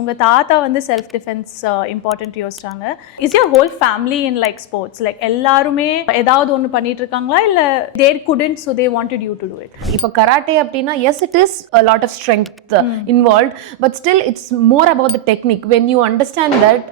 உங்க தாத்தா வந்து செல்ஃப் டிஃபென்ஸ் இம்பார்ட்டன்ட் யோசிச்சாங்க. Is your whole family in like sports? Like எல்லாருமே ஏதாவது ஒன்று பண்ணிட்டு இருக்காங்களா இல்ல they couldn't so they wanted you to do it? இப்போ கராட்டே அப்படின்னா yes it is a lot of strength involved, but still it's more about the technique. When you understand that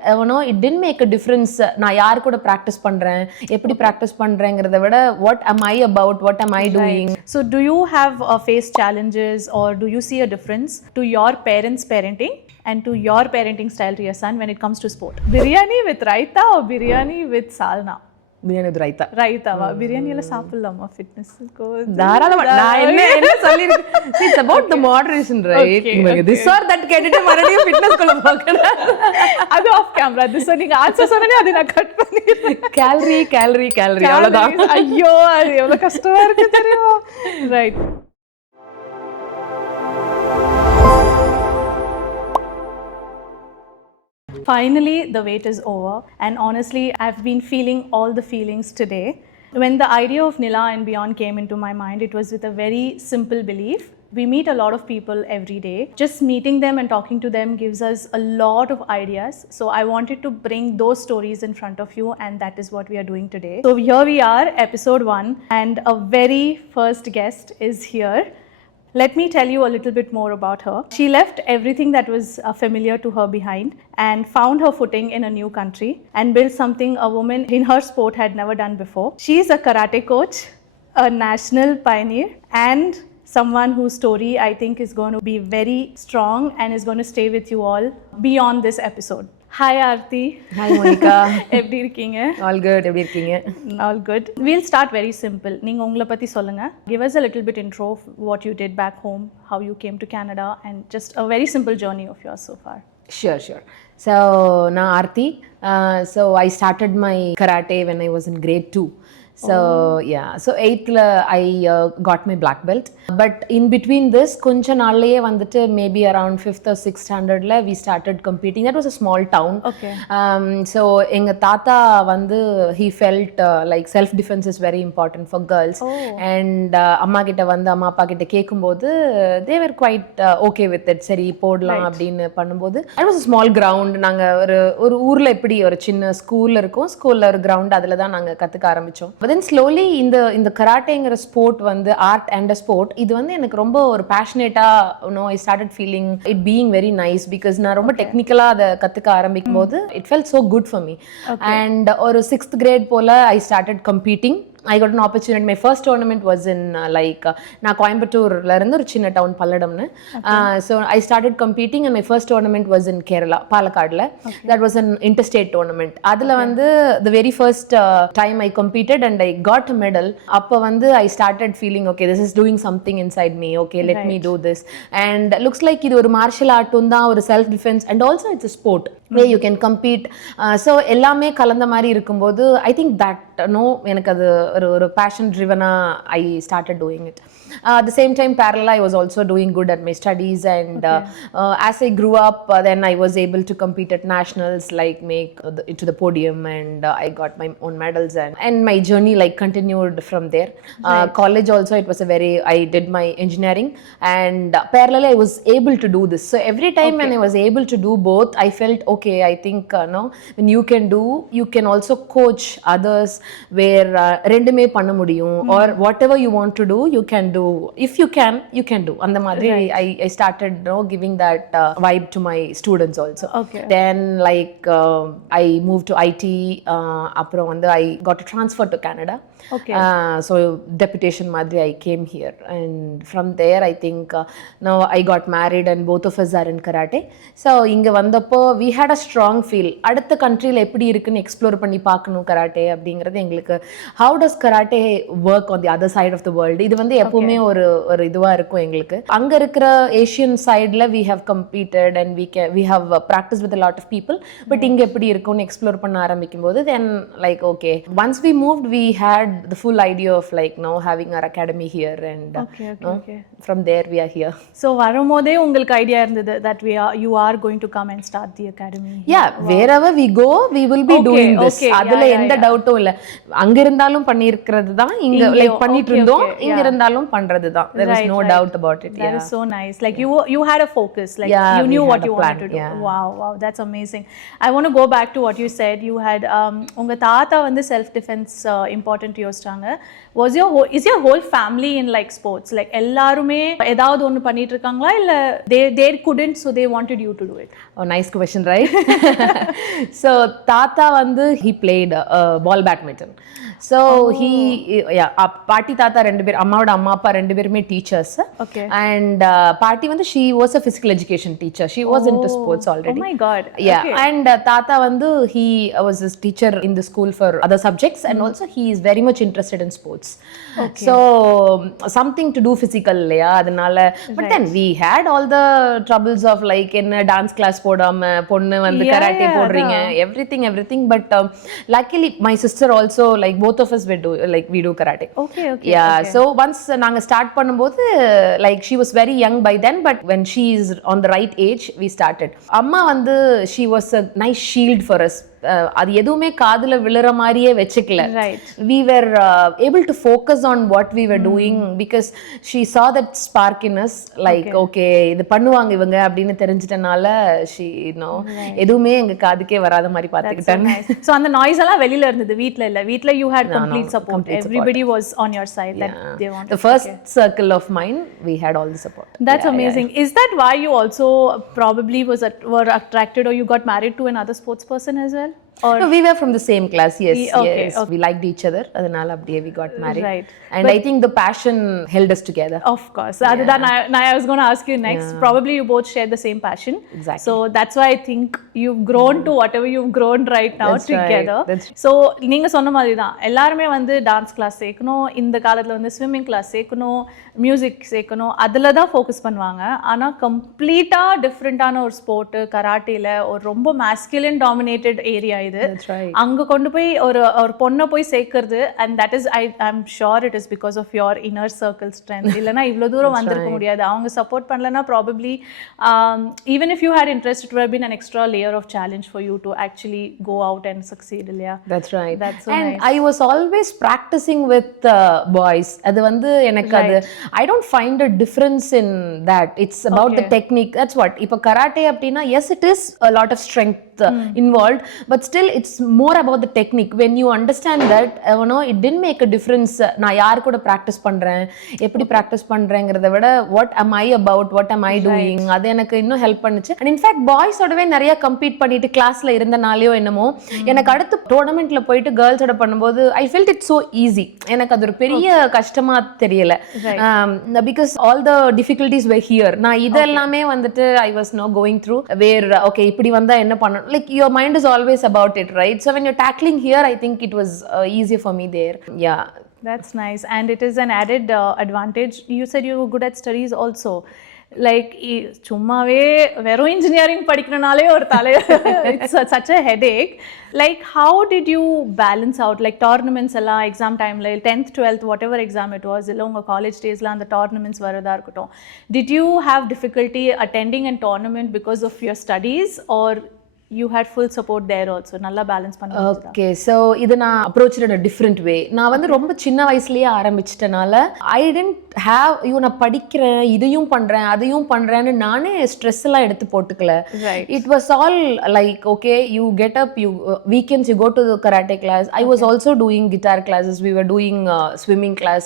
it didn't make a difference நான் யார் கூட practice பண்றேன், எப்படி practice பண்றேங்கிறத விட what am I about, what am I doing. So do you have face challenges or do you see a difference to your parents parenting and to your parenting style to your son when it comes to sport? Biryani with raita or biryani with salna? Biryani with raita. ரைத்தாவா? பிரியாணி எல்லாம் சாப்பிடலாமா ஃபிட்னஸ்க்கு? தாராளமா. நான் என்ன சொல்லிருக்கேன், it's about the moderation, right? நீங்க this or that கேட்டுட்டு மறுபடியும் ஃபிட்னஸ் குள்ள போகணும். அது ஆஃப் கேமரா. திஸ் நீங்க ஆன்சர் சொன்னனே அது நான் கட் பண்ணிடுறேன். கேலரி அவ்வளவுதான். ஐயோ அது எவ்வளவு கஷ்டமா இருக்கு தெரியுமா? Right. Finally, the wait is over, and honestly, I've been feeling all the feelings today. When the idea of Nilaa and Beyond came into my mind, it was with a very simple belief. We meet a lot of people every day. Just meeting them and talking to them gives us a lot of ideas. So I wanted to bring those stories in front of you, and that is what we are doing today. So here we are, episode 1, and a very first guest is here. Let me tell you a little bit more about her. She left everything that was familiar to her behind and found her footing in a new country and built something a woman in her sport had never done before. She is a karate coach, a national pioneer, and someone whose story I think is going to be very strong and is going to stay with you all beyond this episode. Hi Arthi. Hi Monica. எப்படி இருக்கீங்க? All good. எப்படி இருக்கீங்க? All good. We'll start very simple. நீங்க உங்களை பத்தி சொல்லுங்க. Give us a little bit intro of what you did back home, how you came to Canada, and just a very simple journey of yours so far. Sure. So நான் Arthi. So I started my karate when I was in grade 2. So yeah, so 8th I got my black belt, but in between this கொஞ்ச நாள்லயே வந்துட்டு maybe around 5th or 6th standard we started competing. That was a small town. Okay. So எங்க தாத்தா வந்து he felt like self defense is very important for girls. And அம்மா கிட்ட வந்து அம்மா அப்பா கிட்ட கேக்கும்போது they were quite okay with it. சரி போடலாம் அப்படினு பண்ணும்போது it was a small ground. நாங்க ஒரு ஊர்ல எப்படி ஒரு சின்ன ஸ்கூல் இருக்கும், ஸ்கூல்ல ஒரு கிரவுண்ட், அதுல தான் நாங்க கத்துக்க ஆரம்பிச்சோம். Then slowly இந்த கராட்டேங்கிற ஸ்போர்ட் வந்து ஆர்ட் அண்ட் ஸ்போர்ட், இது வந்து எனக்கு ரொம்ப ஒரு பேஷனேட்டா I started feeling it being very nice because நான் ரொம்ப டெக்னிக்கலா அதை கத்துக்க ஆரம்பிக்கும் போது it felt so good for me. And ஒரு 6th grade போல I started competing. I got an opportunity. My first tournament was in நான் கோயம்புத்தூர்ல இருந்து ஒரு சின்ன down பல்லடம்னு. So I started competing and my first tournament was in Kerala, பாலக்காடுல. That was an interstate tournament. அதுல வந்து the very first time I competed and I got a medal. அப்ப வந்து I started feeling okay, this is doing something inside me. Okay, let me do this. And looks like இது ஒரு martial art தான், ஒரு self defense, and also it's a sport where you can compete. So எல்லாமே கலந்த மாதிரி இருக்கும்போது I think that எனக்கு அது ஒரு passion driven I started doing it. At the same time parallel I was also doing good at my studies, and as I grew up then I was able to compete at nationals, like make it to the podium, and I got my own medals, and my journey like continued from there. College also it was I did my engineering, and parallel I was able to do this. So every time when I was able to do both, I felt okay, I think when you can do, you can also coach others where ரெண்டுமே பண்ண முடியும், or whatever you want to do you can do. If you can do. அந்த மாதிரி I started giving that vibe to my students also. Then like I moved to IT. அப்புறம் வந்து I got a transfer to Canada. So deputation மாதிரி I came here, and from there I think now I got married and both of us are in karate. So இங்க வந்தப்போ we had a strong feel, அடுத்த கண்ட்ரியில் எப்படி இருக்குன்னு explore பண்ணி பார்க்கணும் karate அப்படிங்கிறது எங்களுக்கு. How does karate work on the other side of the world? இது வந்து எப்பவுமே ஒரு இதுவா இருக்கும் எங்களுக்கு. அங்க இருக்கிற ஏஷியன் சைடுல we have competed and we have practiced with a lot of people, but இங்க எப்படி இருக்கும்னு எக்ஸ்ப்ளோர் பண்ண ஆரம்பிக்கும் போது then like okay, once we moved we had the full idea of like now having our academy here, and from there we are here. So வரும்போதே உங்களுக்கு idea இருந்தது that you are going to come and start the academy? academy? Yeah, wherever we go, we will be doing this. அதுல எந்த டவுட்டும் இல்ல. அங்க இருந்தாலும் பண்ணியிருக்கிறது தான், இங்க லைக் பண்ணிட்டு இருந்தோம், இங்க இருந்தாலும் பண்றது தான். There is no doubt about it. That is so nice. Like you had a focus, like you knew what you wanted to do. Wow, that's amazing. I want to go back to what you said. You had உங்க தாத்தா வந்து self defense important யோசிச்சாங்க. Is your whole family in like sports? Like எல்லாருமே ஏதாவது ஒன்னு பண்ணிட்டு இருக்காங்களா இல்ல they couldn't, so they wanted you to do it? Oh, nice question, right? So தாத்தா வந்து he played ball badminton. So he பாட்டி தாத்தா ரெண்டு பேர், அம்மாவோட அம்மா அப்பா ரெண்டு பேருமே டீச்சர்ஸ். And பாட்டி வந்து she was a physical education teacher. She was into sports already. Oh my god. And தாத்தா வந்து he was a teacher in the school for other subjects, and also he is very much interested in sports. So something to do physical இல்லையா, அதனால. But then we had all the troubles of like என்ன dance class போடாம பொண்ணு வந்து karate போடுறீங்க, everything. But luckily my sister also, like both of us we do karate. So once நாங்க start பண்ணும்போது like she was very young by then, but when she is on the right age we started. அம்மா வந்து she was a nice shield for us. அது எதுவுமே காதுல விழுற மாதிரியே வெச்சுக்கல. We were able to focus on what we were doing because she saw that spark in us, like okay இது பண்ணுவாங்க இவங்க அப்படின்னு தெரிஞ்சிட்டனால she எதுவுமே எங்க காதுக்கே வராத மாதிரி பாத்துக்கிட்டாங்க. So அந்த நாய்ஸ் எல்லாம் வெளியில இருந்தது, வீட்ல இல்ல. வீட்ல you had complete support. Everybody was on your side. That they wanted. The first circle of mine, we had all the support. That's amazing. Is that why you also probably were attracted or you got married to another sports person as well? No, we were from the same class. Yes. We liked each other. அதனால அப்படியே we got married. And I think the passion held us together. Of course. I was going to ask you next. Probably you both share the same passion. Exactly. So that's why I think you've grown to whatever you've grown right now together. So நீங்க சொன்ன மாதிரி தான், எல்லாருமே வந்து dance class சேர்க்கணும், இந்த காலத்துல வந்து ஸ்விம்மிங் கிளாஸ் சேர்க்கணும், மியூசிக் சேர்க்கணும், அதில் தான் ஃபோக்கஸ் பண்ணுவாங்க. ஆனால் கம்ப்ளீட்டாக டிஃப்ரெண்ட்டான ஒரு ஸ்போர்ட்டு கராட்டேல ஒரு ரொம்ப மேஸ்குலின் டாமினேட்டட் ஏரியா இது. அங்க கொண்டு போய் ஒரு பொண்ணை போய் சேர்க்கிறது, and that is I'm sure it is because of your inner circle strength. இல்லனா இவ்வளவு தூரம் வந்திருக்க முடியாது. அவங்க சப்போர்ட் பண்ணலனா probably even if you had interest, it would have been an extra layer of challenge for you to actually go out and succeed. இல்லையா? That's right. That's so and nice. I was always practicing with boys. அது வந்து எனக்கு அது I don't find a difference in that. It's about the technique. That's what. இப்போ karate அப்படினா yes it is a lot of strength involved, but still it's more about the technique. When you understand that, it didn't make a difference நான் யார் கூட practice பண்றேன், எப்படி practice பண்றேங்கறத விட what am I about, what am I doing, அது எனக்கு இன்னும் help பண்ணுச்சு. And in fact boys ஓடவே நிறைய கம்பீட் பண்ணிட்டு கிளாஸ்ல இருந்தனாலயோ என்னமோ எனக்கு அடுத்து டோர்னமெண்ட்ல போயிட்டு girls ஓட பண்ணும்போது I felt it so easy. எனக்கு அது ஒரு பெரிய கஷ்டமா தெரியல. Because all the difficulties were here. நான் இதெல்லாமே வந்துட்டு I was now going through where okay இப்படி வந்தா என்ன பண்ணணும், like your mind is always about it, right? So when you're tackling here, I think it was easier for me there. Yeah, that's nice. And it is an added advantage. You said you were good at studies also. Like சும்மாவே வெறும் engineering படிக்கறனாலே ஒரு தலை it's such a headache. Like how did you balance out like tournaments எல்லாம் exam timeல 10th 12th whatever exam it was இல்ல உங்க college டேஸ்ல அந்த tournaments வரதா இருக்கட்டும், did you have difficulty attending a tournament because of your studies or you had full support there also? நல்லா balance பண்ண முடிஞ்சதா? Okay, so இது நான் approached in a different way. நான் வந்து ரொம்ப சின்ன வயசுலயே ஆரம்பிச்சிட்டனால I didn't have நான் படிக்கிறேன் இதையும் பண்றேன் அதையும் பண்றேன்னு நானே ஸ்ட்ரெஸ் எல்லாம் எடுத்து போட்டுக்கல. It was all like okay you get up, you weekends you go to the karate class. I was also doing guitar classes, we were doing swimming class,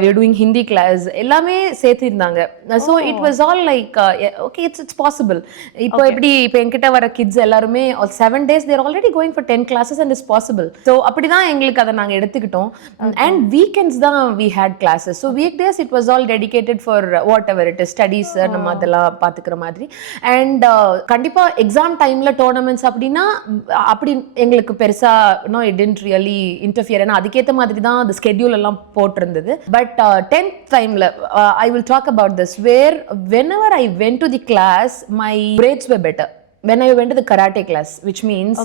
we were doing Hindi class, எல்லாமே சேர்த்து இருந்தாங்க. So it was all like okay it's possible. இப்போ எப்படி இப்போ என்கிட்ட வர kids எல்லாருமே 7 days they are already going for 10 classes and it's possible. So அப்படிதான் எங்களுக்கு அதை நாங்க எடுத்துக்கிட்டோம். And weekends தான் we had classes. So weekdays it was all dedicated for whatever it is studies நம்ம அதெல்லாம் பாத்துக்கிற மாதிரி. And கண்டிப்பா எக்ஸாம் டைம்ல டோர்னமெண்ட்ஸ் அப்படின்னா அப்படி எங்களுக்கு பெருசா it didn't really interfere. ஏன்னா அதுக்கேற்ற மாதிரி தான் the schedule எல்லாம் போட்டிருந்தது. But 10th timeல I will talk about this where whenever I went to the class my grades were better. when I went to the karate class, which means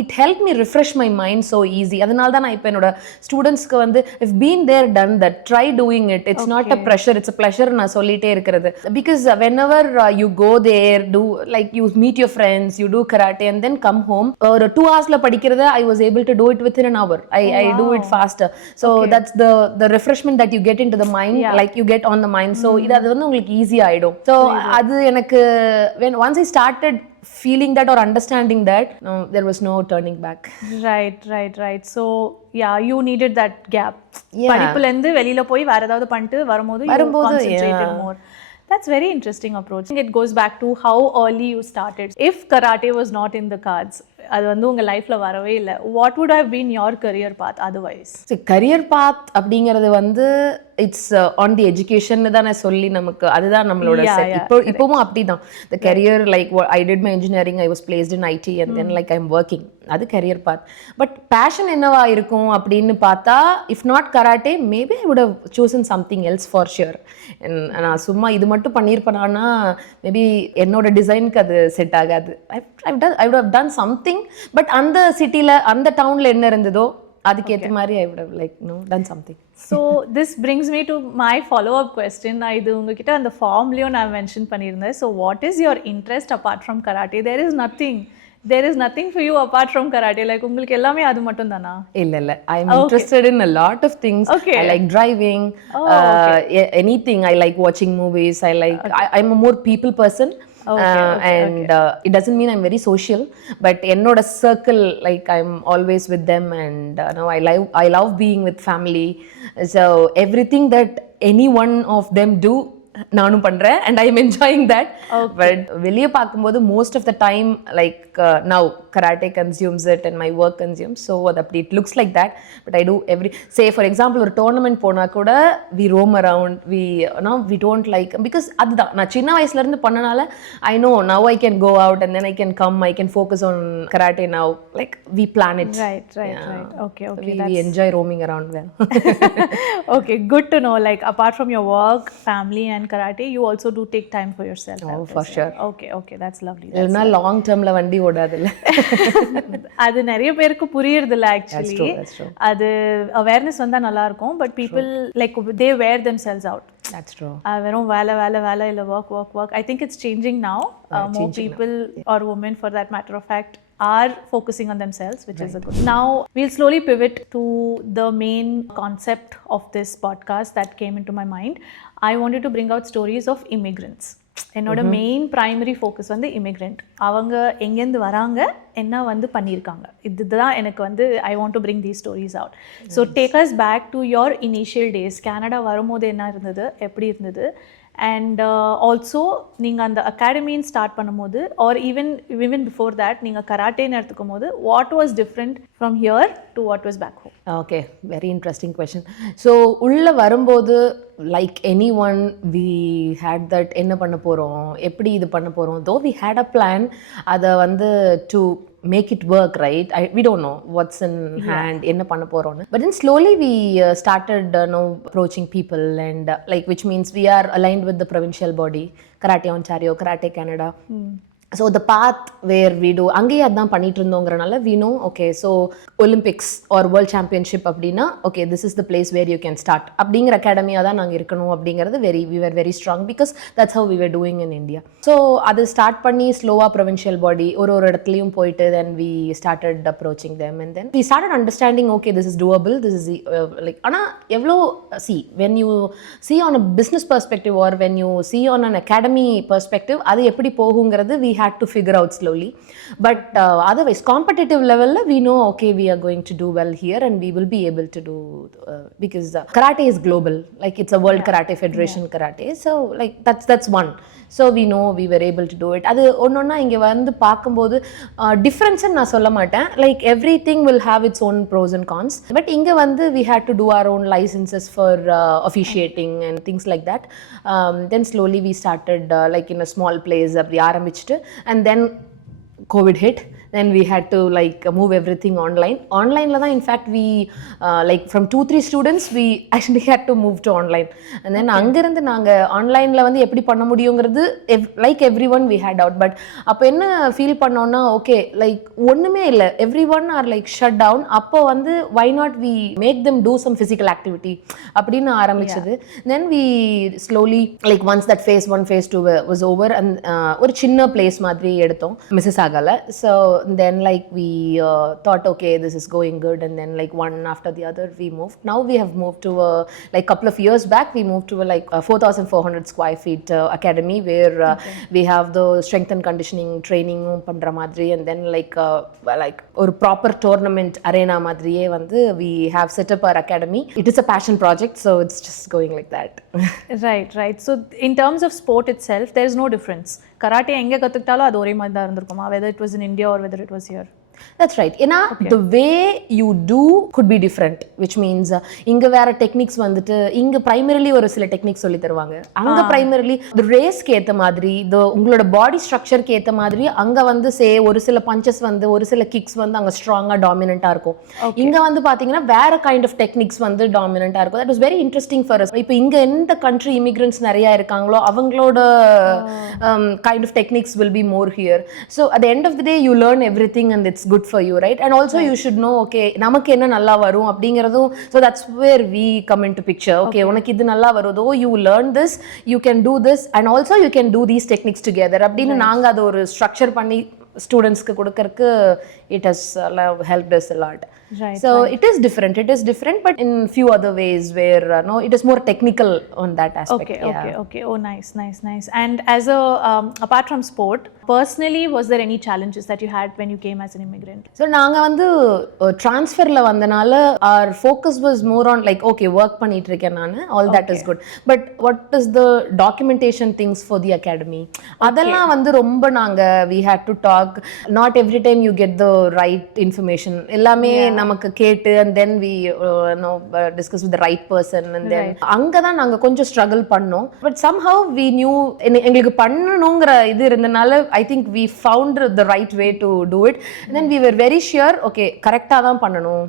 it helped me refresh my mind so easy. அதனால தான் நான் இப்போ என்னோட ஸ்டூடெண்ட்ஸ்க்கு வந்து if been there done that, try doing it. It's not a pressure, it's a pleasure நான் சொல்லிட்டே இருக்கிறது. Because whenever you go there, do like you meet your friends, you do karate and then come home, ஒரு 2 hours படிக்கிறத I was able to do it within an hour. I do it faster. So that's the refreshment that you get into the mind, like you get on the mind. So அது வந்து உங்களுக்கு easy ஆயிடும். So அது எனக்கு when once I started feeling that or understanding that, no, there was no turning back. Right. So yeah, you needed that gap. படிப்புல இருந்து வெளியில போய் வேற ஏதாவது பண்ணிட்டு வரும்போது you concentrated more. That's very interesting approach. It goes back to how early you started. If karate was not in the cards, அது வந்து உங்க லைஃப்ல வரவே இல்லை, what would have been your career path otherwise? career path அப்படிங்கிறது வந்து it's on the education தானே சொல்லி நமக்கு அதுதான் நம்மளோட இப்போவும் அப்படிதான். the career like what I did my engineering, I was placed in IT and then like I'm working, அது career path. பட் பேஷன் என்னவா இருக்கும் அப்படின்னு பார்த்தா, if not karate, maybe I would have chosen something else for sure. நான் சும்மா இது மட்டும் பண்ணியிருப்பேனா maybe என்னோட டிசைனுக்கு அது செட் ஆகாது. I would have done something, but அந்த சிட்டில அந்த டவுன்ல என்ன இருந்ததோ அதுக்கேற்ற மாதிரி I would have like done something. So this brings me to my follow-up question. நான் இது உங்ககிட்ட அந்த ஃபார்ம்லயும் நான் மென்ஷன் பண்ணியிருந்தேன். So what is your interest apart from karate? There is nothing for you apart from karate. Like உங்களுக்கு எல்லாமே அது மட்டும் தானா? இல்ல I am interested in a lot of things. I like driving, anything. I like watching movies. I'm a more people person. It doesn't mean I'm very social, but என்னோட circle, like I'm always with them, and I love being with family. So everything that any one of them do, நானும் பண்றேன், and I'm enjoying that. But வெளியே பார்க்கும்போது most of the time, like now karate consumes it and my work consumes, so it looks like that. But I do say for example ஒரு tournament போனா கூட we roam around, we don't like, because அதுதான் நான் சின்ன வயசுல இருந்து பண்ணனால I know now I can go out and then I can come, I can focus on karate now, like we plan it. Right. Okay, so we enjoy roaming around well. Okay, good to know. Like apart from your work, family and karate, you also do take time for yourself. Oh, for sure. Okay, that's lovely. இல்லனா long termல வண்டி ஓடாதுல. அது நிறைய பேருக்கு புரியுறது இல்ல actually. அது awareness வந்தா நல்லா இருக்கும், but people like they wear themselves out. That's true. வெறும் வேலை இல்ல work. I think it's changing now. More people or women for that matter of fact are focusing on themselves, which is a good. Now we'll slowly pivot to the main concept of this podcast that came into my mind. I wanted to bring out stories of immigrants. என்னோட main primary focus வந்து immigrant. அவங்க எங்கேருந்து வராங்க, என்ன வந்து பண்ணியிருக்காங்க, இதுதான் எனக்கு வந்து I want to bring these stories out. So take us back to your initial days. Canada வரும்போது என்ன இருந்தது, எப்படி இருந்தது, அண்ட் ஆல்சோ நீங்கள் அந்த அகாடமின்னு ஸ்டார்ட் பண்ணும்போது ஆர் ஈவன் பிஃபோர் தேட் நீங்கள் கராட்டேன்னு எடுத்துக்கும் போது what was different from here to what was back home? Okay, very interesting question. So உள்ளே வரும்போது like any one we hate that என்ன பண்ண போகிறோம், எப்படி இது பண்ண போகிறோம், though we had a plan. அதை வந்து to make it work, right? We don't know what's in hand, enna panna porom, but then slowly we started approaching people, and like which means we are aligned with the provincial body, Karate Ontario, Karate Canada. So the path where we do அங்கேயே அதான் பண்ணிட்டு இருந்தோங்கிறனால we know, okay, so Olympics or World Championship அப்படின்னா okay, this is the place where you can start அப்படிங்கிற அகாடமியாக தான் நாங்கள் இருக்கணும் அப்படிங்கிறது we were very strong, because that's how we were doing in India. So அது ஸ்டார்ட் பண்ணி ஸ்லோவாக provincial body ஒரு இடத்துலையும் போயிட்டு then we started approaching them, and then we started understanding, okay, this is doable, this is like ஆனால் எவ்வளோ when you see on a business perspective or when you see on an academy perspective அது எப்படி போகுங்கிறது we had to figure out slowly, but otherwise competitive level we know, okay, we are going to do well here and we will be able to do because karate is global, like it's a world karate federation karate, so like that's one, so we know we were able to do it. அது ஒன்னொன்னா இங்கே வந்து பார்க்கும்போது டிஃப்ரென்ஸ்ன்னு நான் சொல்ல மாட்டேன், like everything will have its own pros and cons, but இங்கே வந்து we had to do our own licenses for officiating and things like that. Then slowly we started like in a small place அப்படி ஆரம்பிச்சுட்டு, and then COVID hit, then we had to like move everything online la da in fact we like from 2-3 students we actually had to move to online and then anga irundhu naanga online la vandu eppadi panna mudiyungiradhu like everyone we had out but appo enna feel pannona okay like onnume illa everyone are like shut down appo vandu why not we make them do some physical activity appadina ஆரம்பிச்சது then we slowly like once that phase 1 phase 2 was over and ஒரு சின்ன place மாதிரி எடுத்தோம் மிசிசாகால so then like we thought okay this is going good and then like one after the other we moved now we have moved to a like couple of years back we moved to a like 4,400 square feet academy where we have the strength and conditioning training பண்ற மாதிரி and then like ஒரு proper tournament arena மாதிரியே வந்து we have set up our academy it is a passion project so it's just going like that right so in terms of sport itself there is no difference karate எங்க கத்துக்கிட்டாலும் அது ஒரே மாதிரி தான் இருந்திருக்குமா whether it was in India or whether it was here that's right ஏன்னா the way you do could be different which means இங்க வேற techniques வந்துட்டு இங்க primarily ஒரு சில டெக்னிக்ஸ் சொல்லி தருவாங்க அங்க primarily the race க்கு ஏத்த மாதிரி உங்களோட பாடி ஸ்ட்ரக்சர் க்கு ஏத்த மாதிரி அங்க வந்து சே ஒரு சில பஞ்சஸ் வந்து ஒரு சில கிக்ஸ் வந்து அங்க ஸ்ட்ராங்கா டாமினன்ட்டா இருக்கும் இங்க வந்து பாத்தீங்கன்னா வேற கைண்ட் ஆஃப் டெக்னிக்ஸ் வந்து டாமினன்ட்டா இருக்கும் that was very interesting for us இப்போ இங்க எந்த country immigrants நிறைய இருக்காங்களோ அவங்களோட kind of techniques will be more here so at the end of the day you learn everything and it's good for you right and also you should know okay நமக்கு என்ன நல்லா வரும் அப்படிங்கறதும் so that's where we come into picture okay உனக்கு இது நல்லா வருதோ you learn this you can do this and also you can do these techniques together அப்படின்னு நாங்க அது ஒரு ஸ்ட்ரக்சர் பண்ணி ஸ்டூடெண்ட்ஸ்க்கு கொடுக்கறதுக்கு it has helped us a lot so it is different but in few other ways where no it is more technical on that aspect okay oh nice and as a apart from sport personally was there any challenges that you had when you came as an immigrant so naanga vandu transfer la vandanaala our focus was more on like okay work பண்ணிட்டு இருக்கேன் நான் all that is good but what is the documentation things for the academy அதெல்லாம் வந்து ரொம்ப நாங்க we had to talk not every time you get the right information எல்லாமே நமக்கு கேட்டு and then we discuss with the right person and then அங்க தான் நாங்க கொஞ்சம் struggle பண்ணோம் but somehow we knew எங்களுக்கு பண்ணணும்ங்கற இது இருந்தனால I think we found the right way to do it and then we were very sure okay கரெக்ட்டா தான் பண்ணனும்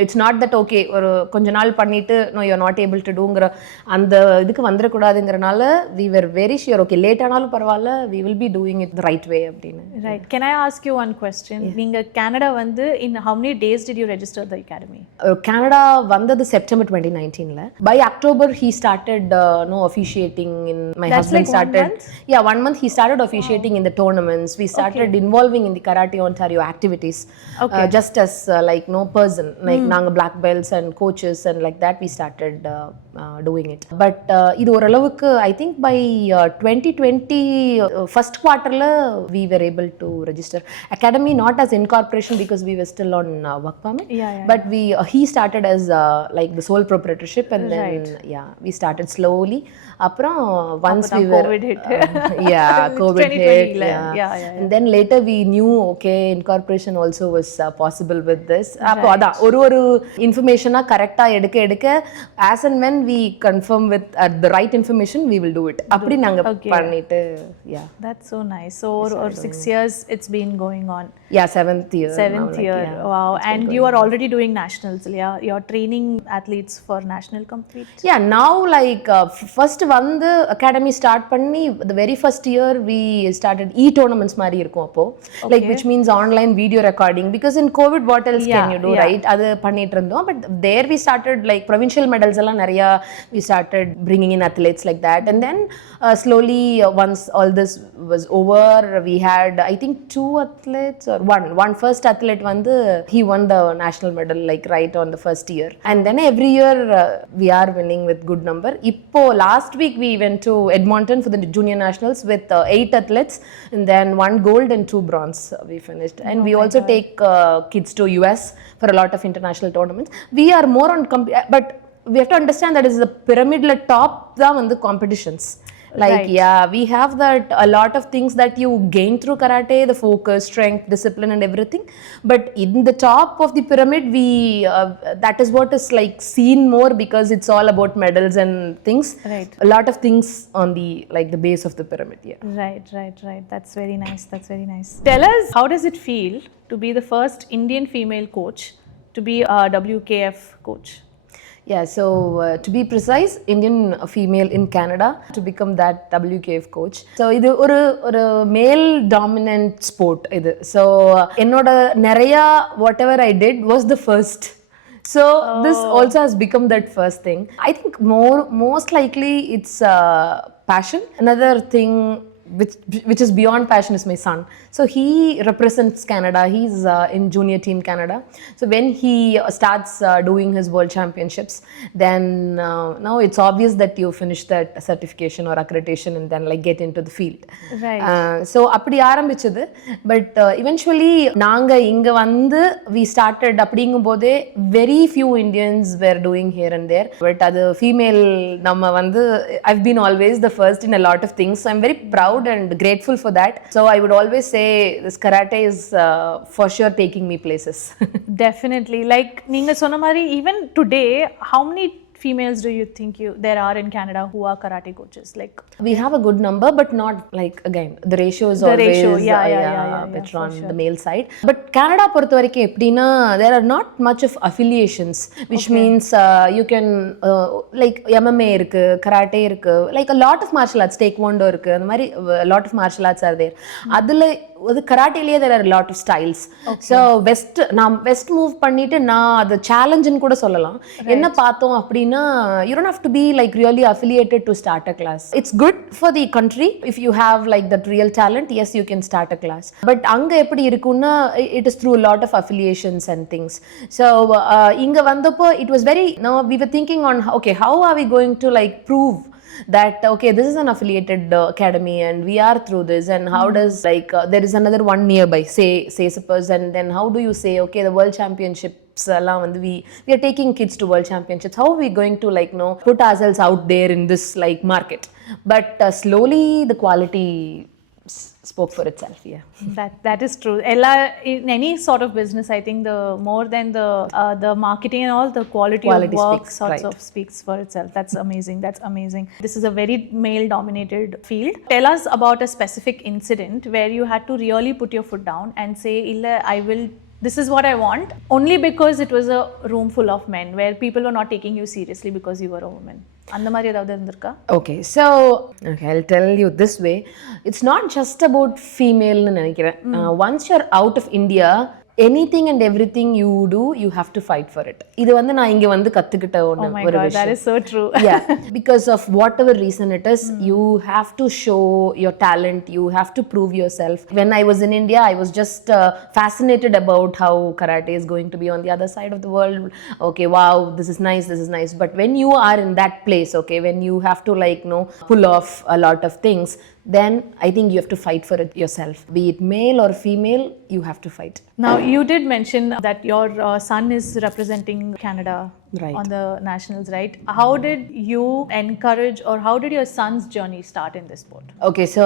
it's not that okay ஒரு கொஞ்ச நாள் பண்ணிட்டு no you're not able to doங்கற அந்த இதுக்கு வந்தற கூடாதுங்கறனால we were very sure okay late ஆனாலும் பரவாயில்லை we will be doing it the right way அப்படினு right can I ask you one question நீங்க கனடா வந்து in how many days did you register the academy Canada வந்தது September 2019 ல by October he started officiating in my That's husband like started 1 month he started officiating in the tournaments we started involving in the Karate Ontario activities just as like no person like நாங்க black belts and coaches and like that we started doing it but இது ஓரளவுக்கு I think by 2020 first quarter la we were able to register academy not as incorporation because we were still on work permit but we he started as like the sole proprietorship and then we started slowly அப்புறம் once we were COVID hit COVID hit and then later we knew okay incorporation also was possible with this அப்போ அதான் ஒரு இன்ஃபர்மேஷனா கரெக்ட்டா எடுக்க as and when we confirm with the right information we will do it அப்படி நாங்க பண்ணிட்டு that's so nice so or 6 years it's been going on seventh year wow and you are already doing nationals you're training athletes for national complete now like first வந்து academy start பண்ணி the very first year we started tournaments மாதிரி இருக்கும் அப்போ like which means online video recording because in COVID what else can you do right அது பண்ணிட்டு இருந்தோம் but there we started like provincial medals எல்லாம் நிறைய we started bringing in athletes like that and then slowly once all this was over we had I think 2 athletes or one first athlete வந்து he won the national medal like right on the first year and then every year we are winning with good number இப்போ last week we went to Edmonton for the junior nationals with 8 athletes and then 1 gold and 2 bronze we finished and we also take kids to US for a lot of international tournaments we are more on but we have to understand that is the pyramid la top da vandu competitions Like, Right. yeah, we have that a lot of things that you gain through karate, the focus, strength, discipline, and everything. But in the top of the pyramid, that is what is like seen more because it's all about medals and things. Right. A lot of things on the like the base of the pyramid. Yeah. Right. That's very nice. That's very nice. Tell us, how does it feel to be the first Indian female coach to be a WKF coach? Yeah, so to be precise, Indian female in Canada to become that WKF coach. So இது ஒரு male dominant sport இது. So என்னோட நிறைய whatever I did was the first. So this also has become that first thing. I think most likely it's passion. Another thing which is beyond passion is my son. So he represents Canada. He's in junior team Canada. So when he starts doing his world championships, then now it's obvious that you finish that certification or accreditation and then like get into the field. Right. So அப்படி ஆரம்பிச்சது. But eventually நாங்க இங்க வந்து we started அப்படிங்கும்போதே very few Indians were doing here and there. But அது female நம்ம வந்து I've been always the first in a lot of things. So I'm very proud and grateful for that. So I would always say this karate is for sure taking me places. Definitely. Like நீங்க சொன்ன மாதிரி, even today, how many females do you think there are in Canada who are karate coaches? Like, we have a good number, but not like, again, the ratio is The always ratio, yeah, better for on sure. the male side. But Canada பொறுத்த வரைக்கும் எப்படின்னா, there are not much of affiliations, which means you can like MMA இருக்கு, karate இருக்கு, like a lot of martial arts, taekwondo இருக்கு, அந்த மாதிரி a lot of martial arts are there. அதுல அது கராட்டேலயே there are a lot of styles. So நான் west move பண்ணிட்டு நான் அது சேலஞ்சுன்னு கூட சொல்லலாம். என்ன பார்த்தோம் அப்படின்னா, you don't have to be like really affiliated to start a class. It's good for the country if you have like that real talent. Yes, you can start a class. But அங்க எப்படி இருக்குன்னா, it is through a lot of affiliations and things. So இங்க வந்தப்போ it was very, we were thinking on okay, how are we going to like prove that okay, this is an affiliated academy and we are through this, and how does like there is another one nearby, say suppose, and then how do you say okay, the world championships along and we are taking kids to world championships, how are we going to like put ourselves out there in this like market? But slowly the quality spoke for itself. Yeah, that is true. In any sort of business, I think the more than the marketing and all, the quality of work speaks for itself. That's amazing. This is a very male dominated field. Tell us about a specific incident where you had to really put your foot down and say, illa, this is what I want, only because it was a room full of men where people were not taking you seriously because you were a woman. அந்த மாதிரி ஏதாவது இருந்திருக்கா? Okay, so I'll tell you this way. It's not just about female னு நினைக்கிறேன். Once you're out of India, anything and everything you do, you have to fight for it. இது வந்து நான் இங்க வந்து கத்துக்கிட்ட ஒரு விஷயம். Oh my God, that is so true. Yeah, because of whatever reason it is, you have to show your talent, you have to prove yourself. When I was in India, I was just fascinated about how karate is going to be on the other side of the world. Okay, wow, this is nice. But when you are in that place, okay, when you have to like pull off a lot of things, then I think you have to fight for it yourself. Be it male or female, you have to fight. Now, you did mention that your son is representing Canada Right. on the nationals, right? How did you encourage, or how did your son's journey start in this sport? Okay, so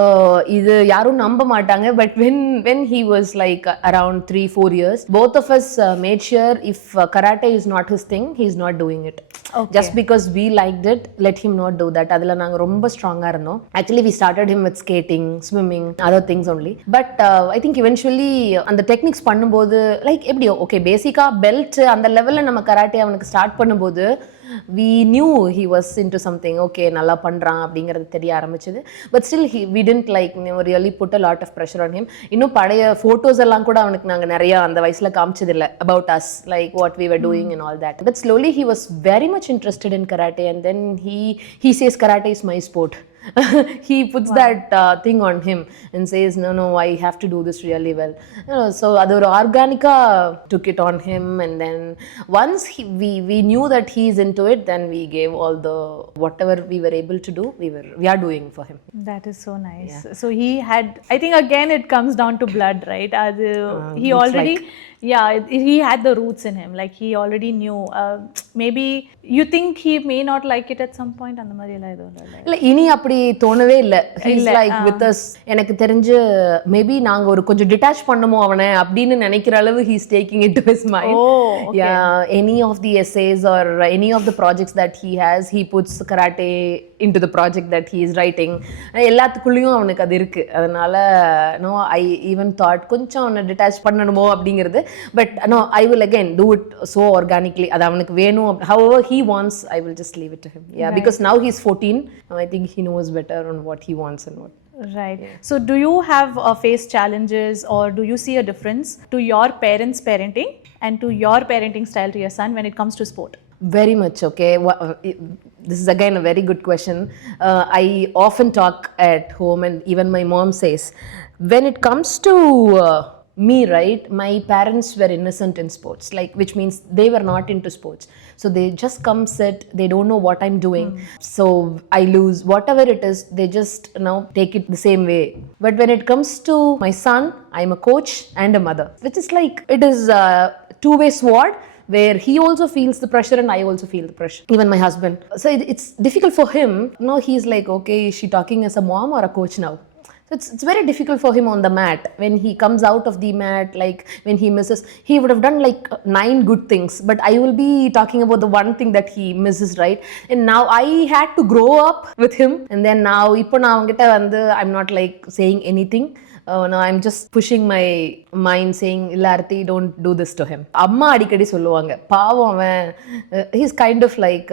இது யாரும் நம்ப மாட்டாங்க, but when he was like around 3-4 years, both of us made sure if karate is not his thing, he's not doing it. Okay. Just because we liked it, let him not do that. அதுல நாங்க ரொம்ப ஸ்ட்ராங்கா இருந்தோம். Actually, we started him with skating, swimming, other things only. But I think eventually அந்த techniques பண்ணும்போது like எப்படியோ okay, பேசிக்கா belt அந்த லெவல்ல நம்ம கராட்டே அவனுக்கு ஸ்டார்ட் பண்ணும்போது we knew he was into something. Okay, நல்லா பண்றான் அப்படிங்கிறது தெரிய ஆரம்பிச்சது. But still we didn't like really put a lot of pressure on him. இன்னும் பழைய போட்டோஸ் எல்லாம் கூட அவனுக்கு நாங்க நிறைய அந்த வயசுல காமிச்சது இல்ல about us, like what we were doing and all that. But slowly he was very much interested in karate, and then he says karate is my sport. He puts that thing on him and says no, I have to do this really well. So adu or organica took it on him, and then once we knew that he's into it, then we gave all the whatever we were able to do, we are doing for him. That is so nice. Yeah. So he had, I think again it comes down to blood, right? He already Yeah, he had the roots in him. Like he already knew. Maybe you think he may not like it at some point. அந்த மாதிரி எல்லாம் எதுவும் இல்லை. இல்லை இனி அப்படி தோணவே இல்லை. He's like with us. எனக்கு தெரிஞ்சு மேபி நாங்க ஒரு கொஞ்சம் டிட்டாச் பண்ணுமோ அவனை அப்படின்னு நினைக்கிற அளவு he's taking it to his mind. Any of the essays or any of the projects that he has he puts karate into the project that he is writing. எல்லாத்துக்குள்ளேயும் அவனுக்கு அது இருக்கு. அதனால நோ ஐ ஈவன் தாட் கொஞ்சம் அவனை detach பண்ணணுமோ அப்படிங்கிறது. But no I will again do it so organically. அது அவனுக்கு வேணும். however he wants, I will just leave it to him. Yeah, right. Because now he's 14. I think he knows better on what he wants and what. Right. Yeah. So do you have face challenges, or do you see a difference to your parents' parenting and to your parenting style to your son when it comes to sport? Very much. Okay. This is again a very good question. I often talk at home, and even my mom says, when it comes to me, right, my parents were innocent in sports, like, which means they were not into sports. So they just come sit, they don't know what I'm doing. So I lose, whatever it is, they just take it the same way. But when it comes to my son, I'm a coach and a mother, which is like, it is a two-way sword, where he also feels the pressure and I also feel the pressure. Even my husband. So it's difficult for him. Now he's like, okay, is she talking as a mom or a coach now? So it's very difficult for him on the mat. When he comes out of the mat, like when he misses, he would have done like 9 good things, but I will be talking about the one thing that he misses, right? And now I had to grow up with him, and then now ipo na avangita vandu I'm not like saying anything. No, I'm just pushing my mind saying, Arthi, don't do this to him. Amma adikadi சொல்லுவாங்க, பாவம் அவன், he's kind of like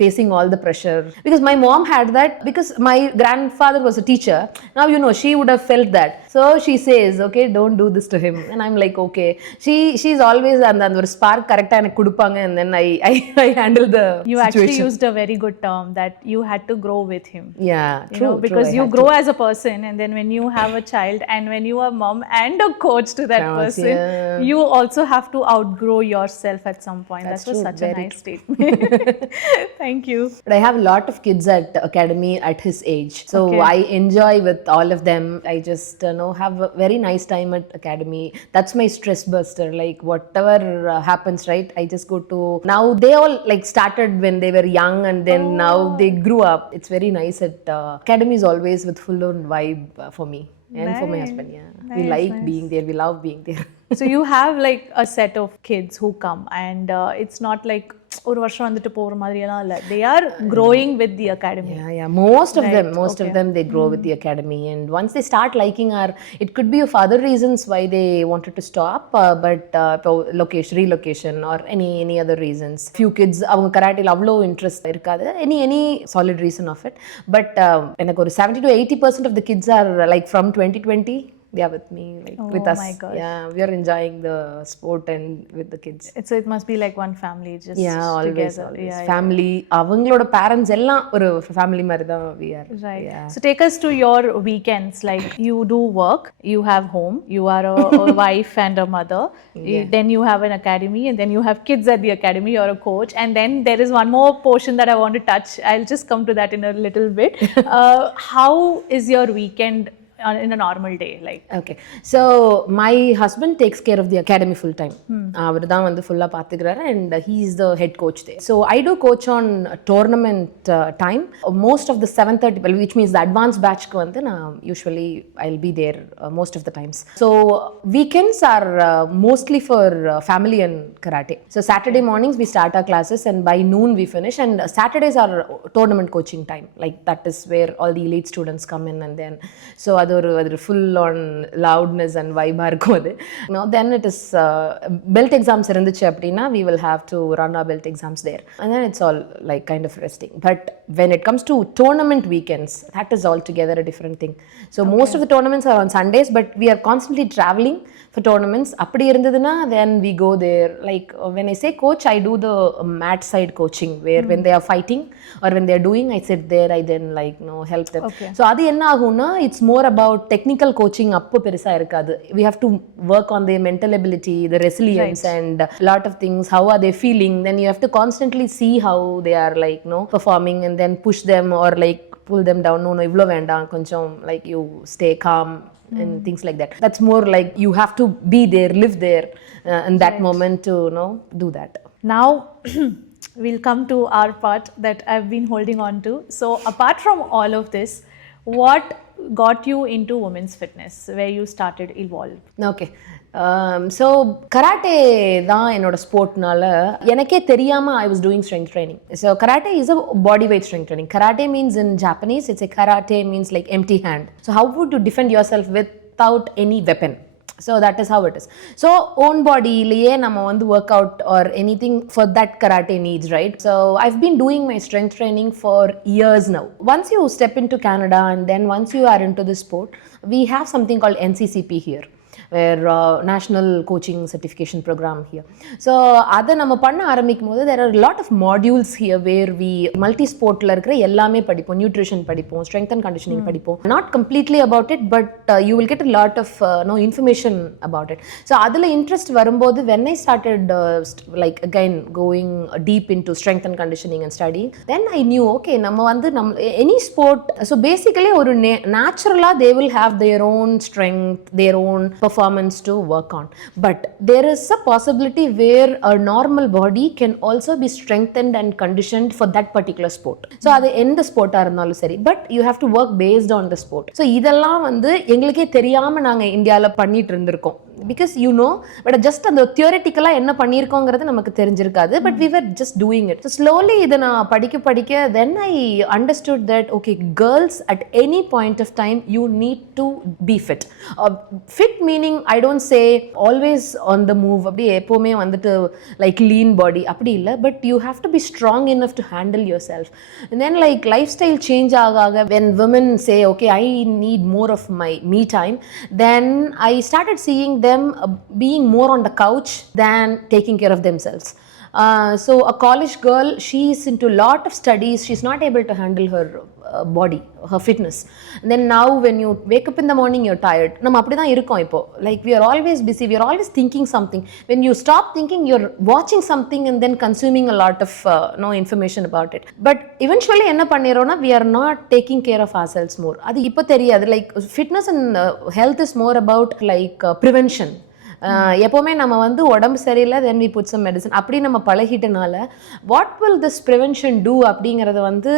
facing all the pressure. Because my mom had that, because my grandfather was a teacher. Now she would have felt that. So she says, okay, don't do this to him. And I'm like, okay. She's always and ஒரு spark correct-ஆ எனக்கு கொடுப்பாங்க, and then I handle the you situation. Actually used a very good term, that you had to grow with him. Yeah, true. Because you grow as a person, and then when you have a child, and when you are mom and a coach to that person, you also have to outgrow yourself at some point. That was such a nice statement. Thank you. But I have a lot of kids at academy at his age, so I enjoy with all of them. I just have a very nice time at academy. That's my stress buster. Like whatever happens, right, I just go to, now they all like started when they were young, and then now they grew up. It's very nice at academy is always with full on vibe for me. And for my husband, we like being there, we love being there. So you have like a set of kids who come, and it's not like ஒரு வருஷம் வந்துட்டு போற மாதிரி எல்லாம் இல்ல. They are growing with the academy. Most of them they grow with the academy, and once they start liking our, it could be of other reasons why they wanted to stop, but relocation or any other reasons. Few kids அவங்க கராட்டேல அவ்வளோ interest இருக்காது, any solid reason of it. But எனக்கு ஒரு 70 to 80% of the kids are like from 2020 they are with me, like with us. We are enjoying the sport and with the kids. So it must be like one family, just always, together. Family, avangaloda parents எல்லாம் ஒரு family மாதிரி தான் we are. Right. So take us to your weekends. Like you do work, you have home, you are a wife and a mother, then you have an academy, and then you have kids at the academy, you're a coach, and then there is one more portion that I want to touch. I'll just come to that in a little bit. How is your weekend in a normal day? Like, okay, so my husband takes care of the academy full time. அவர் தான் வந்து ஃபுல்லா பாத்துக்கிறாரு, and he is the head coach there. So I do coach on tournament time, most of the 7:30, which means the advanced batch க்கு வந்து நான் usually I'll be there most of the times. So weekends are mostly for family and karate. So Saturday mornings we start our classes, and by noon we finish, and Saturdays are tournament coaching time. Like that is where all the elite students come in, and then so அது ஒரு full on loudness and vibe இருக்கும் அது. Then it is belt exams இருந்துச்சு அப்படின்னா we will have to run our belt exams there, and then it's all like kind of resting. But when it comes to tournament weekends, that is altogether a different thing. So most of the tournaments are on Sundays, but we are constantly traveling for tournaments. அப்படி இருந்ததுன்னா then we go there. Like when I say coach, I do the mat side coaching, where when they are fighting or when they are doing, I sit there, I then like help them. So அது என்ன ஆகும்னா, it's more about technical coaching. அப்போ பெருசா இருக்காது. We have to work on their mental ability, the resilience, and a lot of things. How are they feeling? Then you have to constantly see how they are like performing, and then push them or like pull them down. No, ivlo vendam, koncham like you stay calm, and things like that. That's more like you have to be there, live there in that moment to do that. Now we'll come to our part that I've been holding on to. So apart from all of this, what got you into women's fitness, where you started evolve? Okay. So karate தான் என்னோட ஸ்போர்ட்னால எனக்கே தெரியாம I was doing strength training. So karate is a body weight strength training. Karate means in Japanese, it's a karate means like empty hand. So how would you defend yourself without any weapon? So that is how it is. So own body liye nama vandu workout or anything for that karate needs, right? So I've been doing my strength training for years now. Once you step into Canada and then once you are into the sport, we have something called NCCP here, where national coaching certification program here. So அதை நம்ம பண்ண ஆரம்பிக்கும் போது there are a lot of modules here where we multi sportல இருக்கிற எல்லாமே படிப்போம். Nutrition படிப்போம், strength and conditioning படிப்போம். Not completely about it, but you will get a lot of information about it. So அதில் interest வரும்போது when I started like again going deep into strength and conditioning and studying, then I knew okay நம்ம வந்து any sport, so basically ஒரு naturally they will have their own strength, their own performance to work on, but there is a possibility where a normal body can also be strengthened and conditioned for that particular sport. So அது எந்த ஸ்போர்ட்டா இருந்தாலும் சரி, but you have to work based on the sport. So இதெல்லாம் வந்து எங்களுக்கே தெரியாம நாங்க இந்தியால பண்ணிட்டு இருந்திருக்கோம், because but just அந்த தியரிட்டிக்கலா என்ன பண்ணியிருக்கோங்கிறது நமக்கு தெரிஞ்சிருக்காது, but we were just doing it. So slowly இதை நான் படிக்க then I understood that okay, girls at any point of time you need to be fit. Fit meaning I don't say always on the move, அப்படியே எப்பவுமே வந்துட்டு like lean body அப்படி இல்லை, but you have to be strong enough to handle yourself. And then like lifestyle change ஆக when women say okay I need more of my me time, then I started seeing them being more on the couch than taking care of themselves. So a college girl, she's into a lot of studies, she's not able to handle her body, her fitness. And then now when you wake up in the morning you're tired. நம்ம அப்படி தான் இருக்கோம் இப்போ, like we are always busy, we are always thinking something. When you stop thinking, you're watching something and then consuming a lot of information about it. But eventually என்ன பண்ணிரோம்னா we are not taking care of ourselves more. அது இப்போ தெரியாது. Like fitness and health is more about like prevention. எப்போவுமே நம்ம வந்து உடம்பு சரியில்லை then we put some medicine அப்படி நம்ம பழகிட்டனால what will this prevention do அப்படிங்கிறது வந்து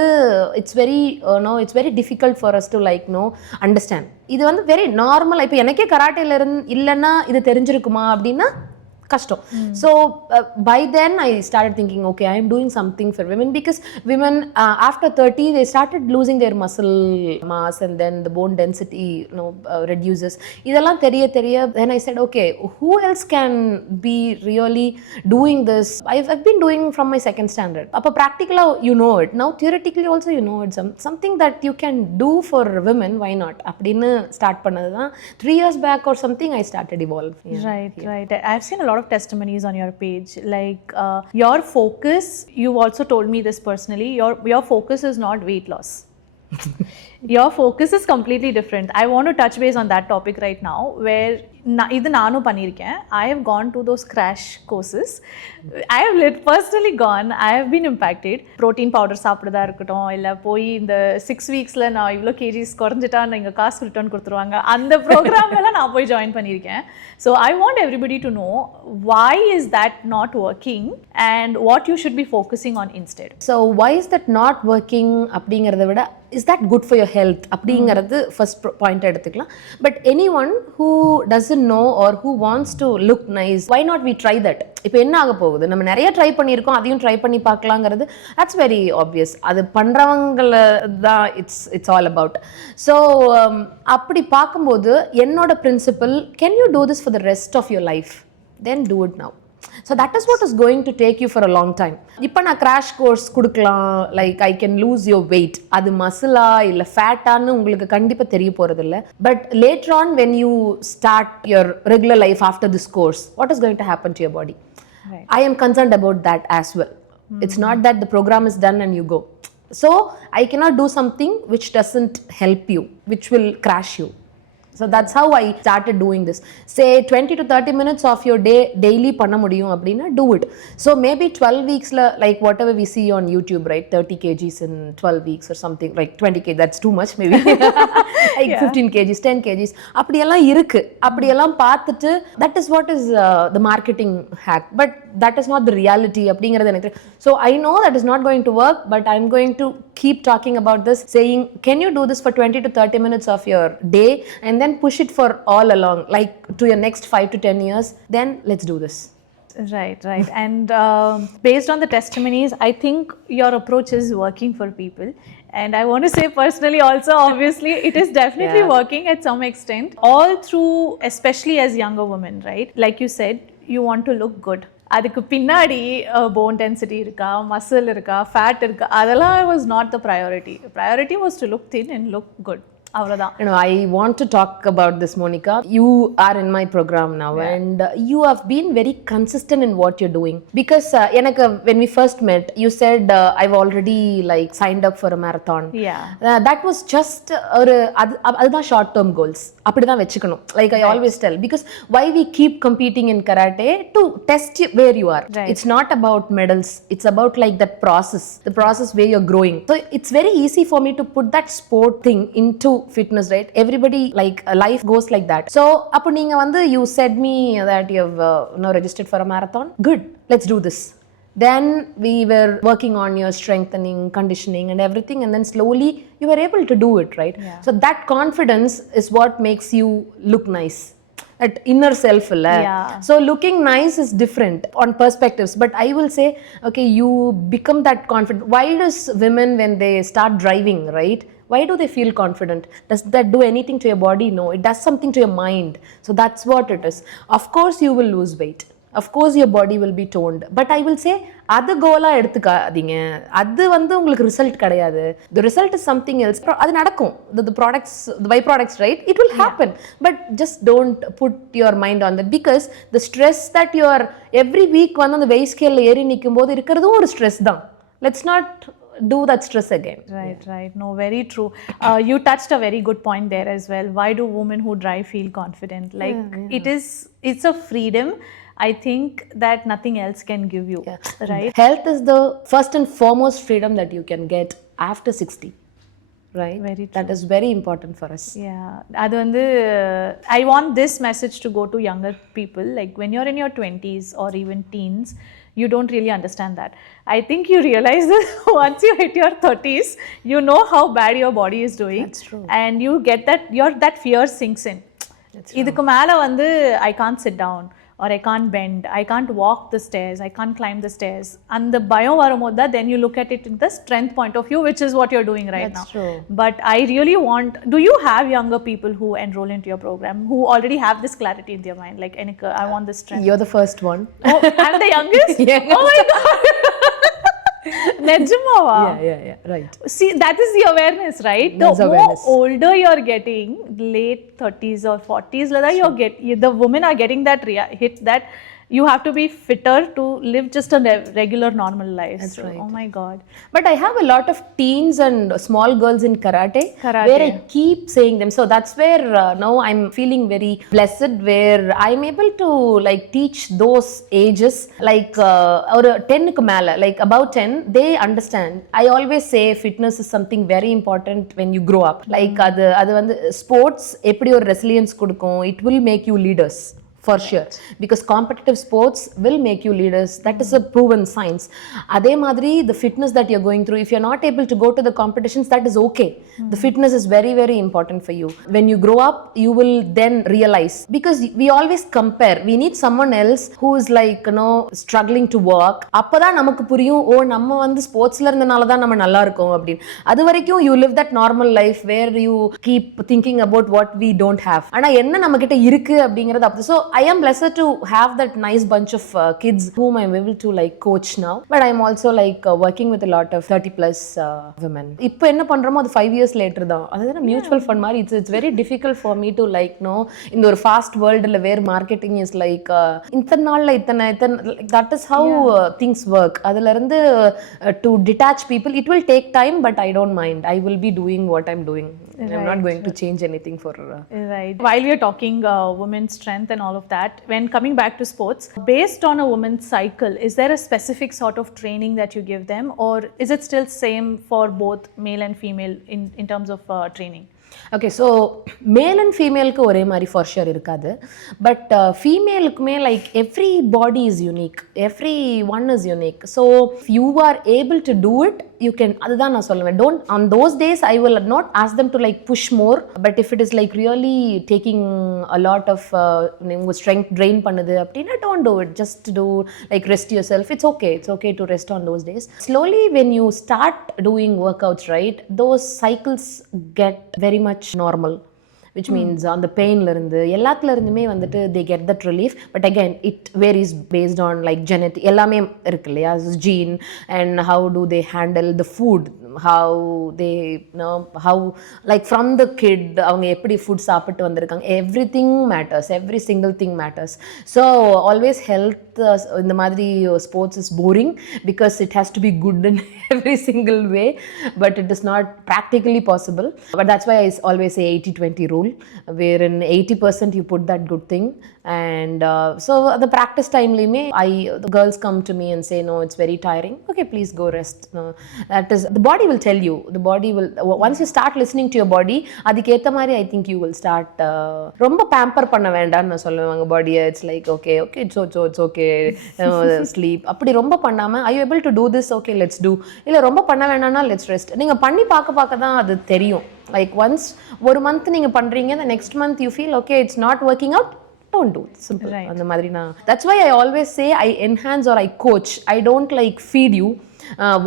it's very difficult for us to like understand. இது வந்து very normal. இப்போ எனக்கே கராட்டேல இல்லைன்னா இது தெரிஞ்சிருக்குமா அப்படின்னா கஷ்டம். So by then I started thinking okay I am doing something for women, because women after 30 they started losing their muscle mass and then the bone density reduces. இதெல்லாம் தெரிய then I said okay who else can be really doing this. I've been doing from my second standard. அப்போ practically you know it, now theoretically also you know it, something that you can do for women, why not அப்படின்னு start பண்ணது தான் 3 years back or something I started evolve. Right. I've seen a lot of testimonies on your page, like your focus, you've also told me this personally, your focus is not weight loss. Your focus is completely different. I want to touch base on that topic right now, where இது நானும் பண்ணியிருக்கேன். I have gone to those crash courses. I have personally gone, I have been impacted. Protein powder சாப்பிடுறதா இருக்கட்டும், இல்லை போய் இந்த 6 weeksல நான் இவ்வளோ KGs குறைஞ்சிட்டா நீங்கள் காசு ரிட்டர்ன் கொடுத்துருவாங்க, அந்த ப்ரோக்ராம்லாம் நான் போய் ஜாயின் பண்ணியிருக்கேன். So I want everybody to know why is that not working and what you should be focusing on instead. So why is that not working அப்படிங்கிறத விட is that good for your health அப்படிங்கிறது first point எடுத்துக்கலாம். But anyone who doesn't know or who wants to look nice, why not we try that? இப்போ என்ன ஆக போகுது, நம்ம நிறைய ட்ரை பண்ணியிருக்கோம், அதையும் ட்ரை பண்ணி பார்க்கலாங்கிறது that's very obvious. அது பண்ணுறவங்கள தான் it's all about. So அப்படி பார்க்கும்போது என்னோட principal, can you do this for the rest of your life? Then do it now. So that is what is going to take you for a long time. இப்போ நான் crash course கொடுக்கலாம், like I can lose your weight, அது மசிலா இல்லை ஃபேட்டான்னு உங்களுக்கு கண்டிப்பாக தெரிய போகிறது இல்லை. But later on when you start your regular life after this course, what is going to happen to your body? I am concerned about that as well. It's not that the program is done and you go. So I cannot do something which doesn't help you, which will crash you. So that's how I started doing this. Say 20 to 30 minutes of your day daily பண்ண முடியும் அப்படின்னா do it. So maybe 12 weeks like whatever we see on YouTube, right? 30 kgs in 12 weeks or something, like 20 kg, that's too much maybe. Like 15 kgs, 10 kgs. அப்படியெல்லாம் இருக்கு. அப்படியெல்லாம் பார்த்துட்டு that is what is the marketing hack. But that is not the reality அப்படிங்கிறது எனக்கு. So I know that is not going to work, but I'm going to keep talking about this, saying, can you do this for 20 to 30 minutes of your day and then push it for all along, like to your next 5 to 10 years? Then let's do this. Right. And based on the testimonies, I think your approach is working for people. And I want to say personally also, obviously, it is definitely working at some extent. All through, especially as younger women, right? Like you said, you want to look good. அதுக்கு பின்னாடி phone density இருக்கா, muscle இருக்கா, fat இருக்கா, அதெல்லாம் was not the priority. The priority was to look thin and look good. அவ்வளவுதான். I want to talk about this, Monica. You are in my program now, and you have been very consistent in what you're doing. Because when we first met, you said I've already like signed up for a marathon. That was just அதுதான் short term goals. அப்படிதான் வெச்சுக்கணும். Like I always tell, because why we keep competing in karate? To test where you are. It's not about medals. It's about like that process, the process where you're growing. So it's very easy for me to put that sport thing into fitness, right? Everybody, like life goes like that. So appo neenga vandu you said me that you have registered for a marathon. Good, let's do this. Then we were working on your strengthening, conditioning and everything, and then slowly you were able to do it, right? So that confidence is what makes you look nice, that inner self. So looking nice is different on perspectives, but I will say, okay, you become that confident. Why does women, when they start driving, right, why do they feel confident? Does that do anything to your body? No, it does something to your mind. So that's what it is. Of course you will lose weight, of course your body will be toned, but I will say அது Cola எடுத்துக்காதீங்க. அது வந்து உங்களுக்கு result கிடையாது. The result is something else. அது நடக்கும். The products, the byproducts, right? It will happen. But just don't put your mind on that, because the stress that you are every week வந்து அந்த weight scale ஏறி நிக்கும்போது இருக்கிறதும் ஒரு stress தான். Let's not do that stress again. Right. No, very true. You touched a very good point there as well. Why do women who drive feel confident? Like it's a freedom, I think, that nothing else can give you. Right? Health is the first and foremost freedom that you can get after 60. Right? Very true. That is very important for us. அது வந்து I want this message to go to younger people. Like when you're in your 20s or even teens, you don't really understand that. I think you realize that once you hit your 30s, you know how bad your body is doing. That's true. And you get that fear sinks in. இதுக்கு மேல வந்து I can't sit down, or I can't bend, I can't walk the stairs, I can't climb the stairs. And the பயம் வரும்போது then you look at it in the strength point of view, which is what you're doing right now. That's true. But I really want, do you have younger people who enroll into your program who already have this clarity in their mind, like I want this strength? You're the first one. Oh, I'm the youngest? Oh my god. Nejamava? Yeah, right. See, that is the awareness, right? That's the awareness. more older you're getting, late 30s or 40s, the women are getting that hit that you have to be fitter to live just a regular normal life. That's right. Oh my god. But I have a lot of teens and small girls in karate where I keep saying them. So that's where now I'm feeling very blessed, where I'm able to like teach those ages, like or 10 ku mela, like about 10, they understand. I always say fitness is something very important when you grow up. Like அது வந்து sports எப்படி ஒரு resilience கொடுக்கும், it will make you leaders. For sure, because competitive sports will make you leaders. That is a proven science. Adhe madri, the fitness that you're going through, if you're not able to go to the competitions, that is okay. The fitness is very, very important for you. When you grow up, you will then realize, because we always compare. We need someone else who is like, struggling to walk. அப்பதான் நமக்கு புரியும், ஓ நம்ம வந்து ஸ்போர்ட்ஸ்ல இருந்தனால தான் நம்ம நல்லா இருக்கோம் அப்படின்னு. அது வரைக்கும் you live that normal life where you keep thinking about what we don't have. ஆனா என்ன நம்ம கிட்ட இருக்கு அப்படிங்கறது அப்படி. So I am blessed to have that nice bunch of kids whom I'm able to like coach now, but I'm also like working with a lot of 30 plus women. இப்போ என்ன பண்றோமோ அது 5 years later தான். அதுதான் mutual fund மாதிரி. It's very difficult for me to like know இந்த ஒரு fast worldல where marketing is like இத்தனை நாள்ல இத்தனை that is how things work. அதுல இருந்து to detach people, it will take time, but I don't mind. I will be doing what I'm doing. I'm not going to change anything for right. While we are talking women's strength and all of that, when coming back to sports, based on a woman's cycle, is there a specific sort of training that you give them, or is it still same for both male and female in terms of training? Okay, so male and female ku ஒரே மாதிரி for sure இருக்காது, but female குமே like every body is unique, every one is unique, so if you are able to do it, you can. அதுதான் நான் சொல்லுவேன், don't on those days I will not ask them to like push more, but if it is like really taking a lot of strength drain பண்ணுது அப்படினா don't do it, just do like rest yourself. It's okay to rest on those days. Slowly when you start doing workouts, right, those cycles get very much normal, which means on the pain la irundhu ellathla irundhume vandu they get that relief, but again it varies based on like genetic ellame irukku illaya, gene, and how do they handle the food, how they know how like from the kid avanga eppadi food saapittu vandirukanga, everything matters, every single thing matters. So always health in the madri sports is boring because it has to be good in every single way, but it is not practically possible. But that's why I always say 80-20 rule, wherein 80% you put that good thing, and so the practice time lime the girls come to me and say no, it's very tiring. Okay, please go rest. That is, the body will tell you, the body will, once you start listening to your body, adiketha mari I think you will start romba pamper panna vendam na solluvaanga body. It's like okay it's okay sleep appadi romba pannama, are you able to do this, okay let's do, illa romba panna venana let's rest. Neenga panni paaka dhaan adu theriyum. Like once ஒரு month நீங்க பண்றீங்க, the next month you feel okay it's not working out, don't do it. Simple. Right. அந்த மாதிரி நான், that's why I always say I enhance or I coach. I don't like feed you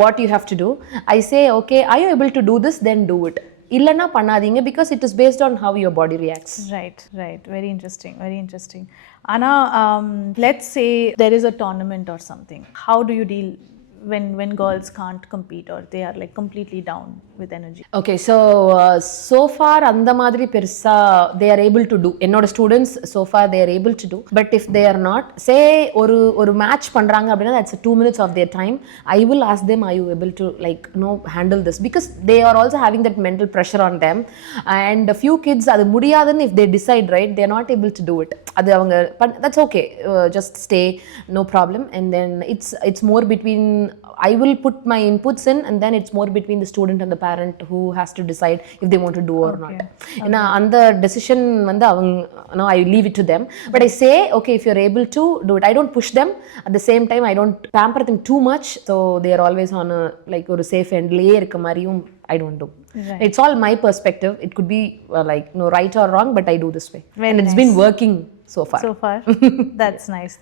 what you have to do. I say okay, are you able to do this, then do it. இல்லனா பண்ணாதீங்க, because it is based on how your body reacts. Right. Very interesting. Anna, let's say there is a tournament or something. How do you deal when girls can't compete or they are like completely down with energy? Okay, so far அந்த மாதிரி பெருசா they are able to do, என்னோட students so far they are able to do, but if they are not, say ஒரு match பண்றாங்க அப்படினா that's 2 minutes of their time, I will ask them, are you able to like handle this, because they are also having that mental pressure on them, and a few kids அது முடியாதுன்னு if they decide, right, they are not able to do it, அது அவங்க that's okay, just stay, no problem, and then it's more between, I will put my inputs in, and then it's more between the student and the parent who has to decide if they want to do or not. And on the decision vanda avanga, I leave it to them, but I say okay, if you're able to do it, I don't push them, at the same time I don't pamper them too much, so they are always on a like or safe end layer irukka mariyum I don't do. Right. It's all my perspective, it could be like right or wrong, but I do this way. Very and it's been working so far. That's nice.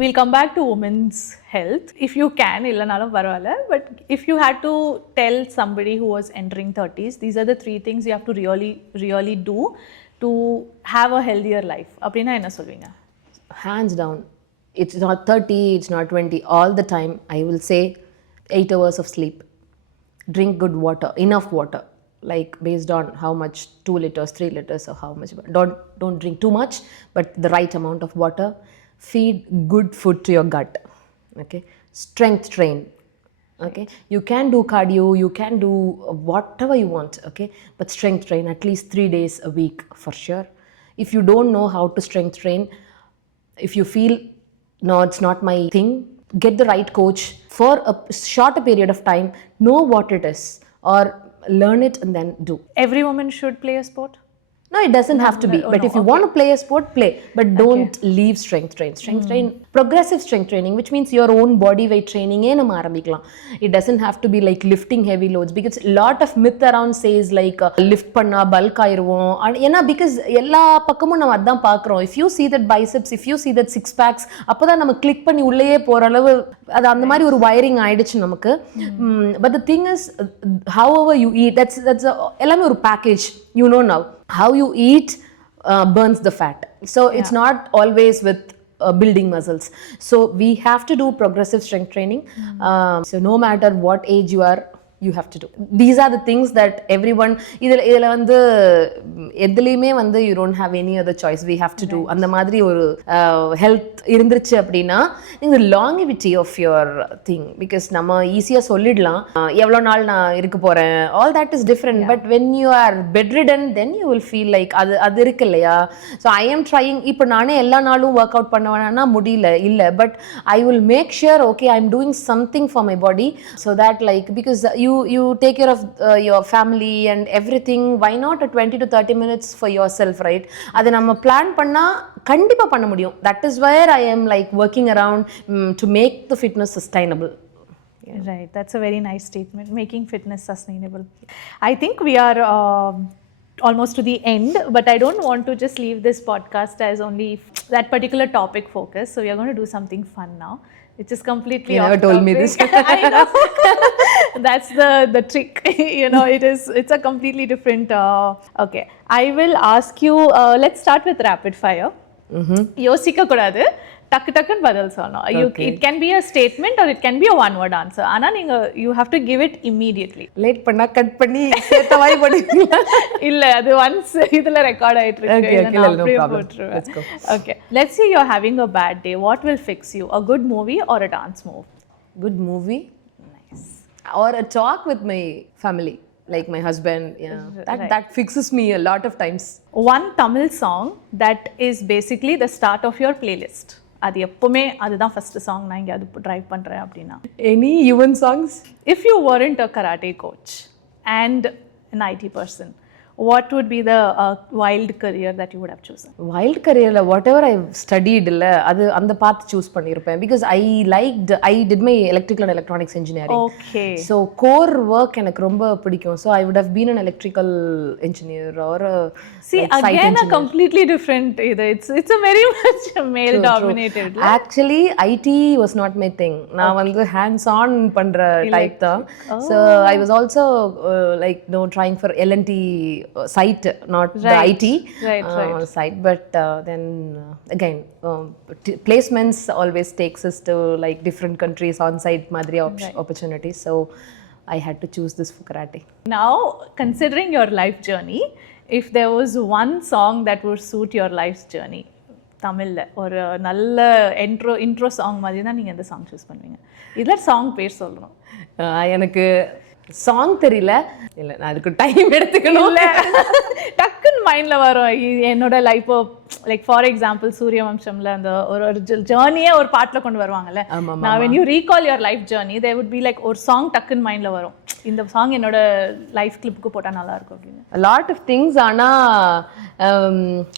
We'll come back to women's health if you can, illanalum paravalla, but if you had to tell somebody who was entering 30s, these are the 3 things you have to really do to have a healthier life, appadina enna solvinga? Hands down, it's not 30, it's not 20, all the time I will say 8 hours of sleep, drink good water, enough water, like based on how much, 2 liters 3 liters or how much, don't drink too much, but the right amount of water. Feed good food to your gut. Okay, strength train. Okay, you can do cardio, you can do whatever you want, okay, but strength train at least 3 days a week for sure. If you don't know how to strength train, if you feel no, it's not my thing, get the right coach for a shorter period of time, know what it is, or learn it and then do. Every woman should play a sport? No, it doesn't have to be. But if you want to play a sport, play. But don't leave strength train. Strength train, progressive strength training, which means your own body weight training. It doesn't have to be like lifting heavy loads, because a lot of myth around says like lift panna, bulk aayirvom. Because ella pakkamu nam adhan paakrom. If you see that biceps, if you see that six packs, appada nama click panni ullaye pora alavu adu andha mari oru wiring aidichu namakku. But the thing is, however you eat, that's ellame oru package, you know now. How you eat, burns the fat. So it's not always with building muscles. So we have to do progressive strength training. So no matter what age you are, you have to do. These are the things that everyone இதுல வந்து எதுலயுமே வந்து you don't have any other choice, we have to do. அந்த மாதிரி ஒரு health இருந்துச்சு அப்படின்னா இந்த longevity of your thing, because நம்ம ஈஸியா சொல்லிடலாம் எவ்வளவு நாள் நான் இருக்க போறேன், all that is different. But when you are bedridden, then you will feel like அது இருக்கு இல்லையா. So I am trying. இப்போ நானே எல்லா நாளும் ஒர்க் அவுட் பண்ணுவேன்னா முடியல இல்ல, but I will make sure okay I'm doing something for my body, so that like because you take care of your family and everything, why not a 20 to 30 minutes for yourself, right? அது நம்ம plan பண்ணா கண்டிப்பா பண்ண முடியும். That is where I am like working around to make the fitness sustainable. Right, that's a very nice statement, making fitness sustainable. I think we are almost to the end, but I don't want to just leave this podcast as only that particular topic focus. So we are going to do something fun now, which is completely you never told me this. I know. That's the trick. You know, it's a completely different okay, I will ask you, let's start with rapid fire. யோசிக்க கூடாது, டக்கு டக்குன்னு பதில் சொல்லணும். It can be a statement or it can be a one word answer. ஆனா நீங்க you have to give it immediately. Late பண்ணா cut பண்ணி சேத்த வாய் போடுவீங்களா? இல்ல, அது once இதுல ரெக்கார்ட் ஆயிட்டு இருக்கு. Okay, no problem. Let's go. Okay, let's say you're having a bad day. What will fix you? A good movie or a dance move? Good movie. Nice. Or a talk with my family, like my husband. Yeah, that fixes me a lot of times. One Tamil song that is basically the start of your playlist. அது எப்பவுமே அதுதான் first song நான் இங்கே அது drive பண்ணுறேன் அப்படின்னா. Any even songs? If you weren't a karate coach and an IT person, what would be the wild career that you would have chosen? Wild career, whatever I've studied, அது அந்த path choose பண்ணிருப்பேன், because I did my electrical and electronics engineering. Okay. So core work எனக்கு ரொம்ப பிடிக்கும். So I would have been an electrical engineer or a see like, again a completely different it's a very much male dominated. Actually IT was not my thing. நான் வந்து hands on பண்ற type தான். So I was also like trying for L&T site, not the IT site, but then again placements always takes us to like different countries on site madri opportunities, so I had to choose this for karate. Now considering your life journey, if there was one song that would suit your life's journey, தமிழ்ல ஒரு நல்ல intro song மாதிரி தான் நீங்க எந்த song choose பண்ணுவீங்க? இதுல song பேர் சொல்லணும். எனக்கு சாங் தெரியல, இல்லை நான் அதுக்கு டைம் எடுத்துக்கணும். இல்லை டக்குன்னு மைண்டில் வரும் என்னோட லைஃப். லைக் ஃபார் எக்ஸாம்பிள் சூரியவம்சம்ல அந்த ஒரு ஜேர்னியே ஒரு பாட்டில் கொண்டு வருவாங்கல்ல. நான் when you recall your life journey, there would be like ஒரு சாங் டக்குன்னு மைண்டில் வரும், இந்த சாங் என்னோட லைஃப் கிளிப்புக்கு போட்டால் நல்லா இருக்கும் அப்படின்னு. A lot of things. ஆனா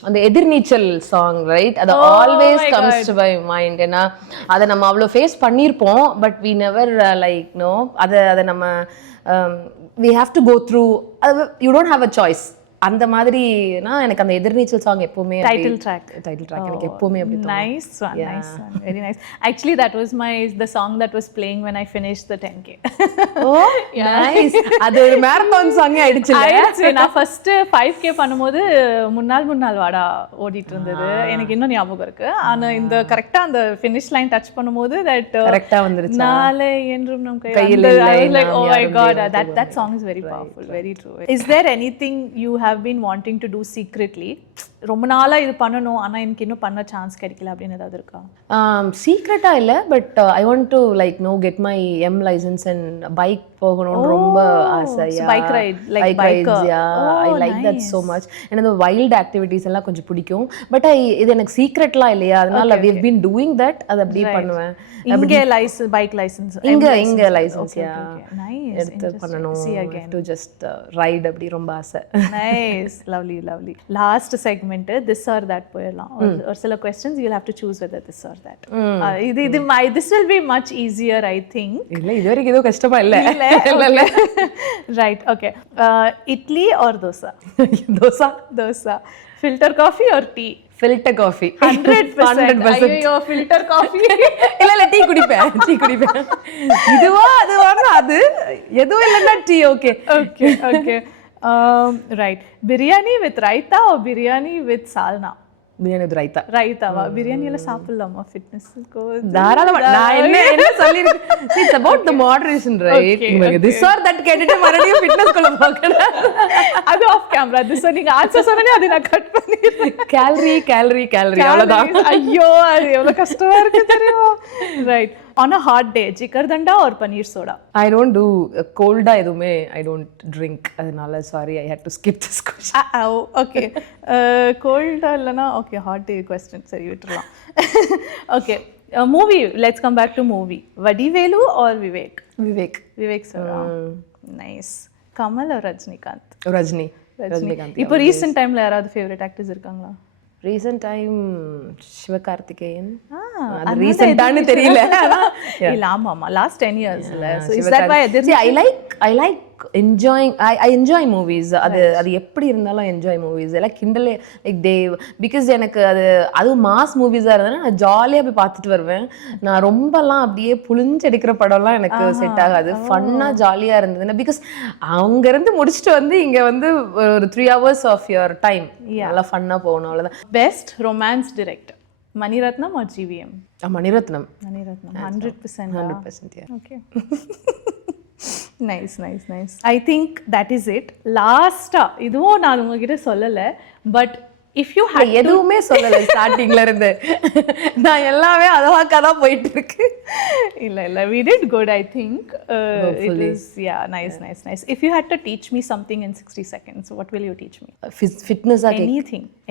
அந்த எதிர்நீச்சல் சாங் ரைட், அது always comes to my mind. ஏன்னா அதை நம்ம அவ்வளோ ஃபேஸ் பண்ணியிருப்போம், but we never like no அதை நம்ம we have to go through, you don't have a choice. அந்த மாதிரினா எனக்கு அந்த எதிர்நீச்சல் சாங் எப்பவுமே டைட்டில் ட்ராக் எனக்கு எப்பவுமே அப்படி தோணும். Nice one, very nice. Actually that was the song that was playing when I finished the 10k. Oh nice. அது ஒரு marathon song ஆயிடுச்சு. நான் ஃபர்ஸ்ட் 5k பண்ணும்போது முன்னாள் வாடா ஓடிட்டு இருந்தது, எனக்கு இன்னும் ஞாபகம் இருக்கு. ஆனா இந்த கரெக்ட்டா அந்த ஃபினிஷ் லைன் டச் பண்ணும்போது தட் கரெக்ட்டா வந்துருச்சு. நாளை என்றும் நம் கையில் இல்லை. Oh my god, that song is very powerful, very true. Is there anything you have been wanting to do secretly? ரொம்ப நாளா இது பண்ணணும் ஆனா எனக்கு இன்னும் பண்ண சான்ஸ் கிடைக்கல அப்படின்னு ஏதாவது இருக்கா? சீக்ரெட்டா இல்ல, but I want to like get my M license and bike போகணும்னு ரொம்ப ஆசை. Bike ride, like biker. I like that so much. எனக்கு இந்த வைல்ட் ஆக்டிவிட்டீஸ் எல்லாம் கொஞ்சம் பிடிக்கும், பட் இது எனக்கு சீக்ரெட்லாம் இல்லையா, அதனால we have been doing that. அது அப்படியே பண்ணுவேன். இங்க லைசென்ஸ், பைக் லைசென்ஸ் இங்க லைசென்ஸ் நைஸ் எடுத்து பண்ணனும். to just ride அப்படி ரொம்ப ஆசை. Nice, lovely lovely. Last segment this or that போயிடலாம். ஒரு சில questions you'll have to choose whether this or that. this will be much easier I think. இல்ல இது வரைக்கும் ஏதோ கஷ்டமா இல்ல. இல்ல right, okay. Idli or dosa? dosa. Filter coffee or tea? Filter coffee. 100%. ஐயோ filter coffee. இல்ல டீ குடிப்பேன். இதுவா அது எதுவும் இல்லன்னா tea. okay. Right. Biryani with raita or biryani with salna? Biryani with raita. ரைத்தாவா? பிரியாணியில சாப்பிடலாமா ஃபிட்னஸ்க்கு? தாராளமா. நான் என்ன சொல்லிருக்கேன். It's about the moderation, right? This or that கேட்டுட்டு மறுபடியும் ஃபிட்னஸ் குள்ள போகணும். அது ஆஃப் கேமரா. this நீங்க ஆன்சர் சொன்னனே அதை நான் கட் பண்ணிடுறேன். கேலரி அவ்வளவுதான். ஐயோ அது எவ்வளவு கஷ்டமா இருக்கு தெரியுமா? Right. On a hot day, jigarthanda or panneer soda? I don't do cold-ஆ எதுவுமே I don't drink. அதனால sorry, I had to skip this question. Okay. கோல்டா இல்லனா ஓகே ஹாட் டே क्वेश्चन சரி விட்டுறலாம். Okay movie, let's come back to movie. Vadivelu or Vivek sir. Nice. Kamal or Rajinikanth? Rajinikanth. இப்போ recent டைம்ல யாராவது ஃபேவரட் ஆக்டர்ஸ் இருக்காங்களா? Recent time Sivakarthikeyan. அது ரீசன்ட்டானு தெரியல. இல்ல ஆமா லாஸ்ட் 10 இயர்ஸ்ல. So is that why I like enjoying I enjoy movies. அது எப்படி இருந்தாலும் enjoy movies. எல்லாம் கிண்டலே லைக் தே பிகாஸ் எனக்கு அது மாஸ் மூவிஸா இருந்தா நான் ஜாலியா போய் பார்த்துட்டு வருவேன். நான் ரொம்பலாம் அப்படியே புளிஞ்சு எடுக்கிற படம்லாம் எனக்கு செட் ஆகாது. ஃபன்னா ஜாலியா இருந்ததுன்னா பிகாஸ் அவங்க இருந்து முடிச்சுட்டு வந்து இங்க வந்து ஒரு 3 hours of your time நல்லா ஃபன்னா போகணும் அவ்வளவுதான். Best romance director Mani Ratnam or GVM? Mani Ratnam 100%. Okay. Nice. I think that is it. Last இதுவும் நான் உங்ககிட்ட சொல்லல, பட் இஃப் யூ had எதுவுமே சொல்லல ஸ்டார்டிங்ல இருந்து. நான் எல்லாமே அதவாக்கா போயிட்டு இருக்கு. இல்ல we did good, I think. It is nice. If you had to teach me something in 60 seconds, what will you teach me? Fitness.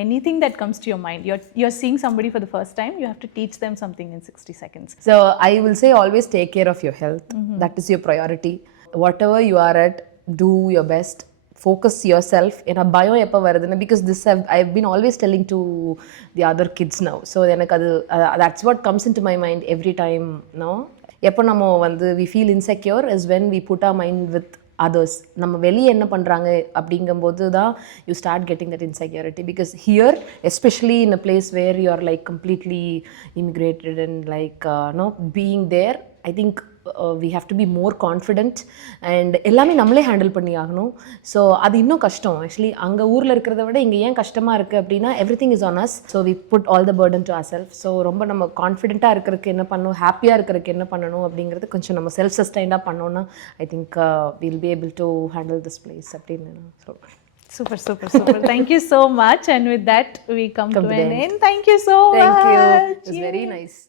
Anything that comes to your mind. You're seeing somebody for the first time, you have to teach them something in 60 seconds. So I will say always take care of your health. That is your priority. Whatever you are at, do your best. Focus yourself. ஏன்னா பயம் எப்போ வருதுன்னு because this I've been always telling to the other kids now. So எனக்கு that's what comes into my mind every time. No, எப்போ நம்ம வந்து we feel insecure is when we put our mind with others. நம்ம வெளியே என்ன பண்ணுறாங்க அப்படிங்கும்போது தான் you start getting that insecurity. Because here, especially in a place where you are like completely immigrated and like being there, I think we have to be more confident and எல்லாமே நம்மளே handle பண்ணி ஆகணும். So அது இன்னும் கஷ்டம் actually. அங்கே ஊரில் இருக்கிறத விட இங்கே ஏன் கஷ்டமாக இருக்குது அப்படின்னா everything is on us. So we put all the burden to ourselves. So ரொம்ப நம்ம கான்ஃபிடென்ட்டாக இருக்கிறதுக்கு என்ன பண்ணணும், ஹாப்பியாக இருக்கிறதுக்கு என்ன பண்ணணும் அப்படிங்கிறது கொஞ்சம் நம்ம செல்ஃப் சஸ்டைண்டாக பண்ணோன்னா I think we'll be able to handle this place அப்படின்னு. So super. Thank you so much. And with that we come to an end. Thank you so much. Thank you. It was very nice.